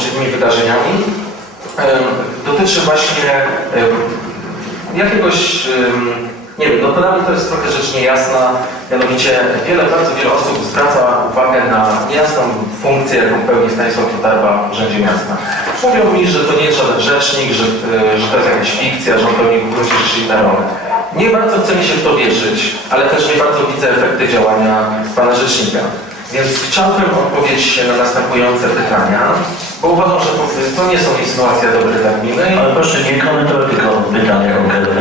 poprzednimi wydarzeniami. Dotyczy właśnie jakiegoś, nie wiem, no dla mnie to jest trochę rzecz niejasna, mianowicie wiele, bardzo wiele osób zwraca uwagę na niejasną funkcję, jaką pełni Stanisław Kotarba w Urzędzie Miasta. Mówią mi, że to nie jest żaden rzecznik, że, e, że to jest jakaś fikcja, że on pełni w gruncie rzeczy inną rolę. Nie bardzo chce mi się w to wierzyć, ale też nie bardzo widzę efekty działania pana rzecznika. Więc chciałbym odpowiedzieć na następujące pytania, bo uważam, że to nie są insynuacje dobrej terminy. Ale proszę nie komentować tylko pytania konkretne.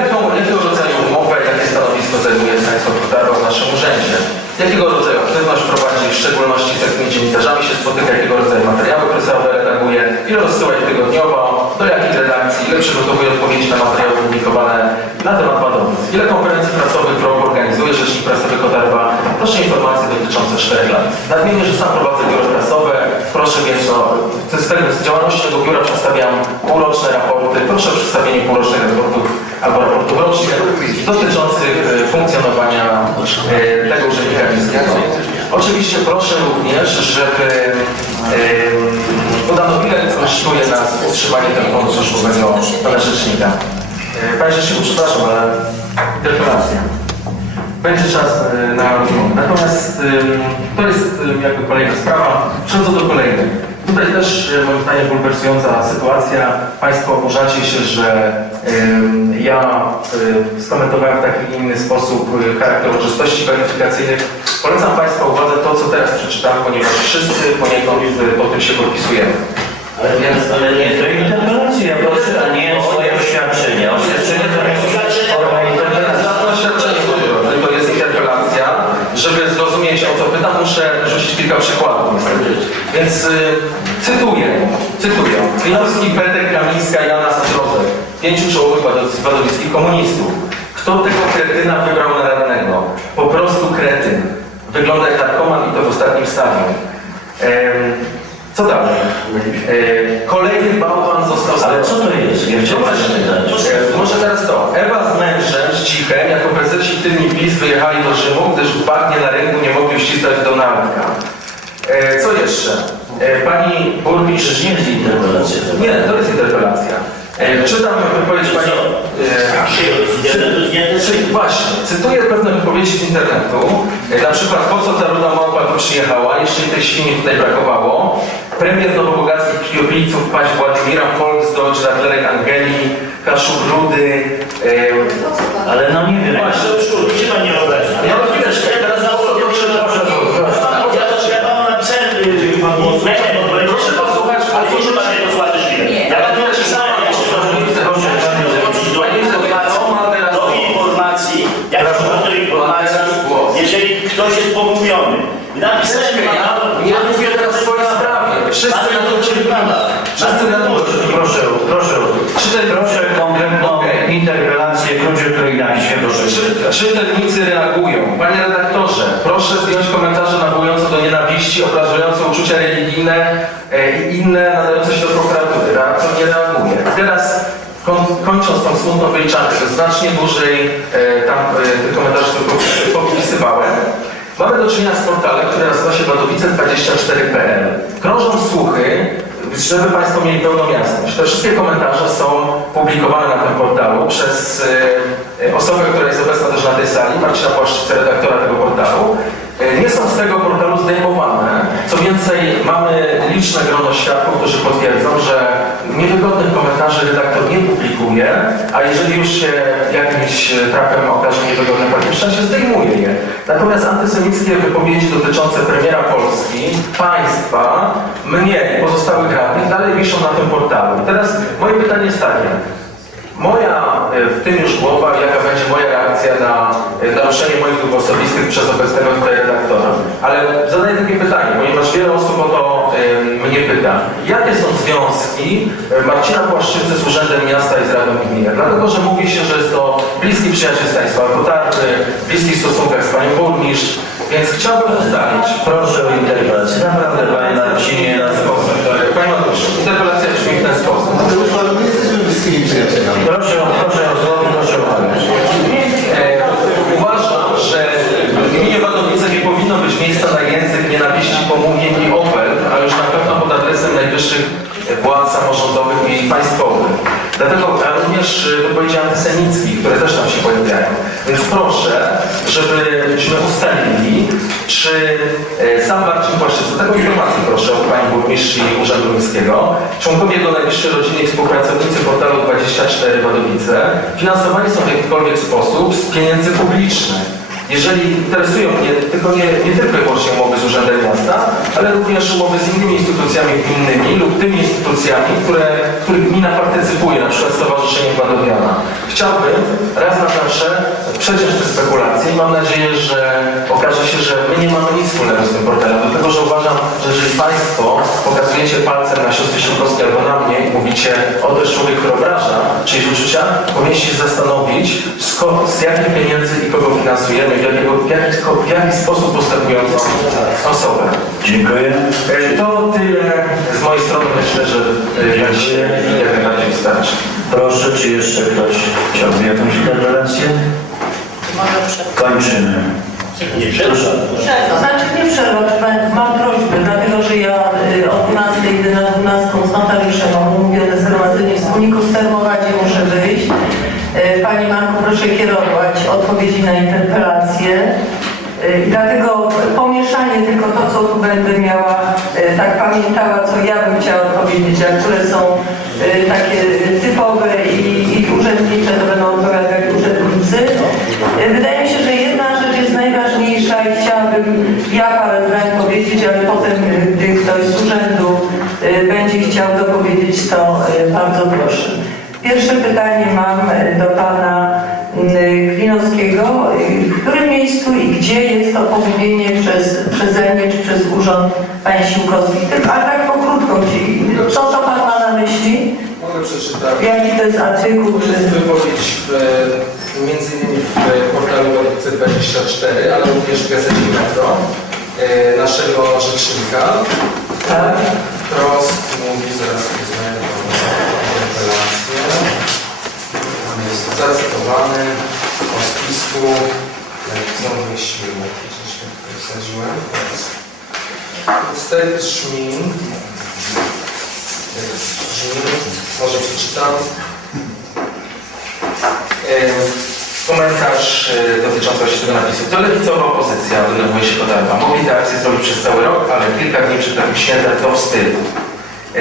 Jaką, jakiego rodzaju umowę, jakie stanowisko zajmuje Stanisław Kotarba w naszym urzędzie? Jakiego rodzaju aktywność prowadzi, w szczególności z jakimi dziennikarzami się spotyka, jakiego rodzaju materiały prasowe redaguje, ile rozsyła ich tygodniowo, do jakich redakcji, ile przygotowuje odpowiedzi na materiały publikowane na temat badownictw, ile konferencji prasowych w roku organizuje Rzecznik Prasowy Kotarba. Proszę informacje dotyczące 4 lat. Nadmienię, że sam prowadzę biuro prasowe, proszę więc o, z, działalności tego biura przedstawiam półroczne raporty, proszę o przedstawienie półrocznych raportów albo raportów rocznych dotyczących e, funkcjonowania e, tego urzędnika miejskiego. Oczywiście proszę również, żeby e, podano ile kosztuje nas utrzymanie telefonu służbowego pana rzecznika. Panie Rzeczniku, przepraszam, ale interpelacja. Będzie czas e, na rozmowę. Natomiast to jest jakby kolejna sprawa. Przechodzę do kolejnej. Tutaj też e, moim zdaniem bulwersująca sytuacja. Państwo oburzacie się, że ja y, skomentowałem w taki inny sposób charakter uroczystości kwalifikacyjnych. Polecam Państwa uwadze to, co teraz przeczytam, ponieważ wszyscy poniekąd po tym się podpisujemy. Ale, więc, ale nie, to interpelacja, proszę, a nie swoje oświadczenie. Oświadczenie to jest forma interpelacji. Za to oświadczenie mówię, to jest interpelacja. Żeby zrozumieć o co pytam, muszę rzucić kilka przykładów. Więc y, cytuję, cytuję. Kwiatkowski, Petek, Kamińska, Jana Sandrozek. Pięciu czołowych wadowic- wadowickich komunistów. Kto tego kretyna wybrał na radnego? Po prostu kretyn. Wygląda jak narkoman co dalej? Kolejny bałwan został Ale co to jest? Ja no chciałem e, może teraz to. Ewa z mężem, z Cichem, jako prezesi tylni PiS wyjechali do Rzymu, gdyż w bagnie na rynku nie mogli uścisnąć Donaldka. E, co jeszcze? E, pani burmistrz... Nie jest interpelacja. Nie, to jest interpelacja. Czytam wypowiedź pani... Cy, właśnie, cytuję pewne wypowiedzi z internetu, e, na przykład po co ta ruda małpa tu przyjechała, jeszcze tej świni tutaj brakowało. Premier nowobogackich krwiopijców, paść Władimira, Volksdeutsch, Radlerek Angeli, Kaszub Rudy. E, Ale no nie wiem. Właśnie. Gdzie pan nie obrazi? ja mam chwileczkę, teraz za to proszę, proszę, proszę. Ja to ja mam napisałem, że pan głos. Nie, nie, Proszę posłuchać, Ale proszę pan nie posłuchać chwilę. Ja pan napisałem, jak się Proszę, zwrócić do informacji, do informacji, jak przychodzi do informacji, jeżeli ktoś jest pomówiony. Napisałem, Ja nie mówię teraz w swojej sprawie. Wszyscy na to cierpimy. Wszyscy na to Proszę, proszę. Czytel, Proszę konkretną Okej. interpelację, króciutko i na piśmie, proszę. Czy, czytelnicy reagują? Panie redaktorze, proszę zdjąć komentarze nawołujące do nienawiści, obrażające uczucia religijne e, i inne nadające się do prokuratury. Reaktor nie reaguje. Teraz kończąc tą smutną wyliczankę, znacznie dłużej e, tam e, tylko popisywałem, mamy do czynienia z portalem, który nazywa się wadowice24.pl. Krążą słuchy, żeby Państwo mieli pełną jasność. Te wszystkie komentarze są publikowane na tym portalu przez e, e, osobę, która jest obecna też na tej sali, Marcina Płaszczyca, redaktora tego portalu. E, Nie są z tego portalu zdejmowane. Co więcej, mamy liczne grono świadków, którzy potwierdzą, że niewygodnych komentarzy publikuje, a jeżeli już się jakimś trafem okaże niewygodne jakimś czasie, zdejmuje je. Natomiast antysemickie wypowiedzi dotyczące premiera Polski, państwa, mnie i pozostałych radnych dalej wiszą na tym portalu. I teraz moje pytanie jest takie. Moja, e, w tym już głowa, jaka będzie moja reakcja na e, naruszenie moich dóbr osobistych przez obecnego związki e, Marcina Płaszczycy z Urzędem Miasta i z Radą Gminy? Dlatego, że mówi się, że jest to bliski przyjaciel Stanisława Kotarby, w bliskich stosunkach z panią burmistrz, więc chciałbym ustalić. Proszę o interpelację. Naprawdę, panie Marcinie, ten sposób. Panie Mateuszu, interpelacja brzmi w ten sposób. Ale my jesteśmy bliskimi przyjacielami. proszę, o- proszę o słowo, proszę o odpowiedź. E, uważam, że w gminie Wadowice nie powinno być miejsca na język nienawiści, pomówień i ofert, a już na pewno pod adresem Najwyższej Dlatego a również y, wypowiedzi antysemickich, które też tam się pojawiają. Więc proszę, żebyśmy ustalili, czy e, sam Marcin Płaszczyzna, taką informację proszę od Pani Burmistrz i Urzędu Miejskiego, członkowie jego najbliższej rodziny i współpracownicy portalu 24 Wadowice finansowani są w jakikolwiek sposób z pieniędzy publicznych. Jeżeli interesują mnie tylko nie, nie tylko i wyłącznie umowy z Urzędem Miasta, ale również umowy z innymi instytucjami gminnymi lub tymi instytucjami, które, których gmina partycypuje, na przykład Stowarzyszeniem Wadowiana. Chciałbym raz na zawsze przeciąć te spekulacje i mam nadzieję, że okaże się, że my nie mamy nic wspólnego z tym portalem, dlatego że uważam, że jeżeli Państwo pokazujecie palcem na siostry Siłkowskie albo na mnie i mówicie, o to jest człowiek, który obraża czyjeś uczucia, powinniście się zastanowić, sko- z jakich pieniędzy i kogo finansujemy, w, jakiego, w, jaki, w jaki sposób postępującą osobę. Dziękuję. E, To tyle z mojej strony. Myślę, że e, ja dzisiaj jak najbardziej wystarczy. Proszę, czy jeszcze ktoś chciałby jakąś interpelację? Może. Kończymy. Nie przerwę. Przerwa. Znaczy nie przerwa, mam prośbę, dlatego że ja y, o 12 idę na 12 z notariuszem, mam umówione zgromadzenie wspólników w Termowadzie, muszę wyjść. Y, Pani Marku, proszę kierować odpowiedzi na interpelacje. Y, I dlatego pomieszanie tylko to, co tu będę miała, y, tak pamiętała, co ja bym chciała odpowiedzieć, a które ja parę zdań powiedzieć, ale potem, y, gdy ktoś z urzędu y, będzie chciał dopowiedzieć, to y, bardzo proszę. Pierwsze pytanie mam do pana Klinowskiego. Y, W którym miejscu i gdzie jest to pomówienie przez, przeze mnie czy przez urząd pani Siłkowski? Tylko, Ale tak pokrótko, co to pan ma na myśli? Mogę przeczytać. Jaki to jest artykuł? Czy... wypowiedź w, między innymi w portalu Wadowice 24, ale również w gazecie Metro e, naszego rzecznika. Tak. Wprost mówi, zaraz poznaję tą interpelację. On jest zacytowany o spisku lewicowych sił. Gdzieś mnie tutaj wsadziłem. Tekst brzmi, brzmi, może przeczytam. Em, Komentarz e, dotyczący właśnie tego napisu. To lewicowa opozycja, denerwuje się Kotarwa. Mogli te akcje zrobić przez cały rok, ale kilka dni przed takim świętem to wstyd. E,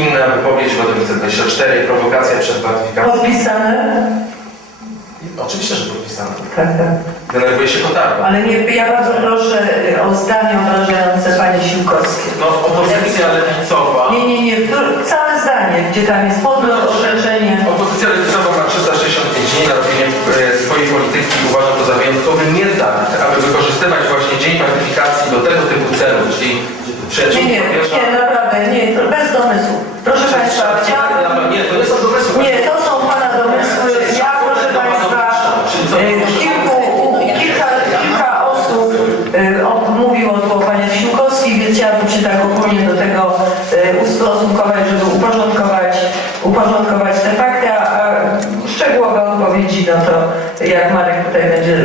Inna wypowiedź Wadowice 24, prowokacja przed beatyfikacją. Podpisane? Oczywiście, że podpisane. Tak, tak. Denerwuje się Kotarwa. Ale nie, ja bardzo proszę y, o zdanie obrażające pani Siłkowskie. No, opozycja lewicowa. Nie, nie, nie, to- całe zdanie, gdzie tam jest podmiot, orzeczenie. Opozycja lewicowa ma 365 dni na i uważam to za wyjątkowy nietakt, aby wykorzystywać właśnie dzień ratyfikacji do tego typu celów, czyli przyjaciół nie, papieża. nie, naprawdę, nie, to bez domysłu. Proszę Państwa, chciałabym... Nie, to nie są domysły. Nie, to są Pana domysły. Ja, proszę Państwa, y, kilku, kilka, kilka osób y, o- mówiło o Pani Siłkowskiej, więc chciałabym się tak ogólnie do tego y, ustosunkować, żeby uporządkować, uporządkować te fakty, a a szczegółowe odpowiedzi, no to jak Marek tutaj będzie,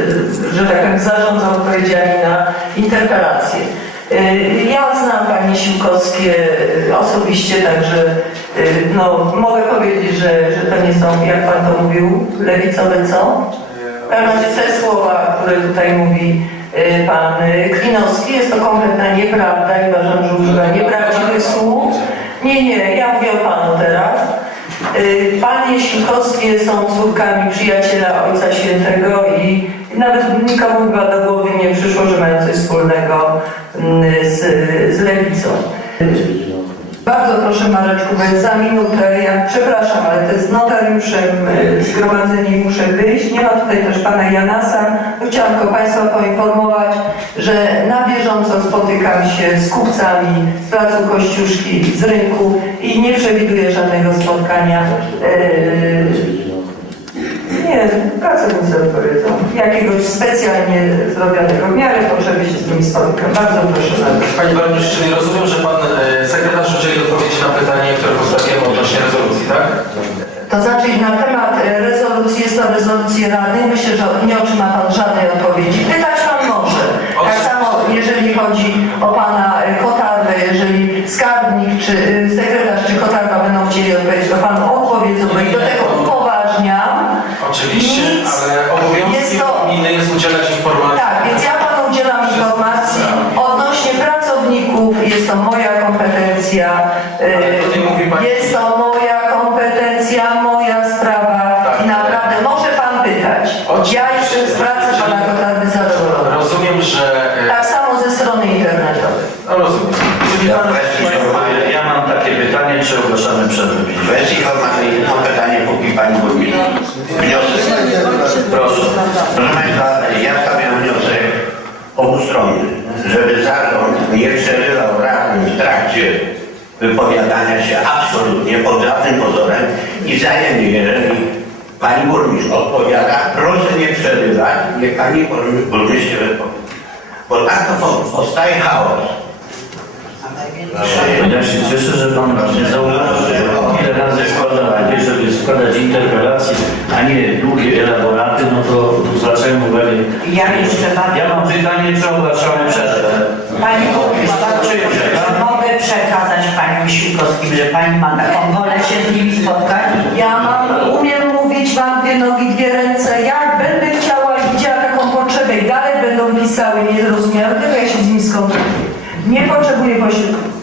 że tak powiem, zarządzał odpowiedziami na interpelacje. Y, Ja znam Pani Siłkowskie y, osobiście, także y, no, mogę powiedzieć, że, że to nie są, jak Pan to mówił, lewicowe co? W każdym razie te słowa, które tutaj mówi y, Pan y, Klinowski, jest to kompletna nieprawda i uważam, że używa nieprawdziwych słów. Nie, nie, ja mówię o Panu teraz. Panie Siłkowskie są córkami przyjaciela Ojca Świętego i nawet nikomu chyba do głowy nie przyszło, że mają coś wspólnego mm, z, z lewicą. Proszę Mareczku, bo za minutę, ja przepraszam, ale to jest notariuszem zgromadzenie i muszę wyjść. Nie ma tutaj też pana Janasa. Chciałam tylko Państwa poinformować, że na bieżąco spotykam się z kupcami z placu Kościuszki, z rynku i nie przewiduję żadnego spotkania. y, nie, pracownicy odpowiedzą. Jakiegoś specjalnie zrobionego w miarę potrzeby się z nimi spotykam. Bardzo proszę bardzo. Pani czyli rozumiem, że Pan e, sekretarz udzieli odpowiedzi na pytanie, które postawiłem odnośnie rezolucji, tak? To znaczy na temat e, rezolucji, jest to rezolucja Rady. Myślę, że nie otrzyma Pan żadnej odpowiedzi. Pytać Pan może. Tak samo jeżeli chodzi o Pana e, Kotarwę, jeżeli skarbnik, czy y, sekretarz, czy kotarka będą chcieli odpowiedzieć, to Panu odpowiedzą, bo i do tego upoważniam. Oczywiście, Nic. ale Jest obowiązkiem to- gminy jest udzielać informacji. Może Pan pytać. Ja jestem z pracy Pana Kotardy zadowolona. Rozumiem, że... e, Tak samo ze strony internetowej. No rozumiem. Czyli pan... Ja mam takie pytanie, czy ogłaszamy przerwę? W kwestii formalnej mam pytanie, póki Pani Burmistrz. Wniosek. Proszę. Proszę Państwa, ja stawiam wniosek obustronny, żeby zarząd nie przerywał radnym w trakcie wypowiadania się absolutnie pod żadnym pozorem i wzajemnie, jeżeli Pani Burmistrz odpowiada, proszę nie przerywać, niech Pani Burmistrz Burmistrz się wypowie. Bo tak to powstaje chaos. Ja się cieszę, że Pan właśnie zauważył, że ile razy składał, żeby składać interpelacje, a nie długie elaboraty, no to zwracają uwagę. Ja jeszcze mam, Ja mam pytanie, czy ogłaszamy przerwę? Pani Burmistrz, Wystarczy, że- mogę przekazać Paniom Siłkowskim, że Pani ma taką wolę się z nimi spotkać? Ja mam, mówić, mam dwie nogi, dwie ręce. Jak będę chciała i widziała taką potrzebę i dalej będą pisały niezrozumiałe, dlatego ja się z nimi skontaktuję. Nie potrzebuję posiłku.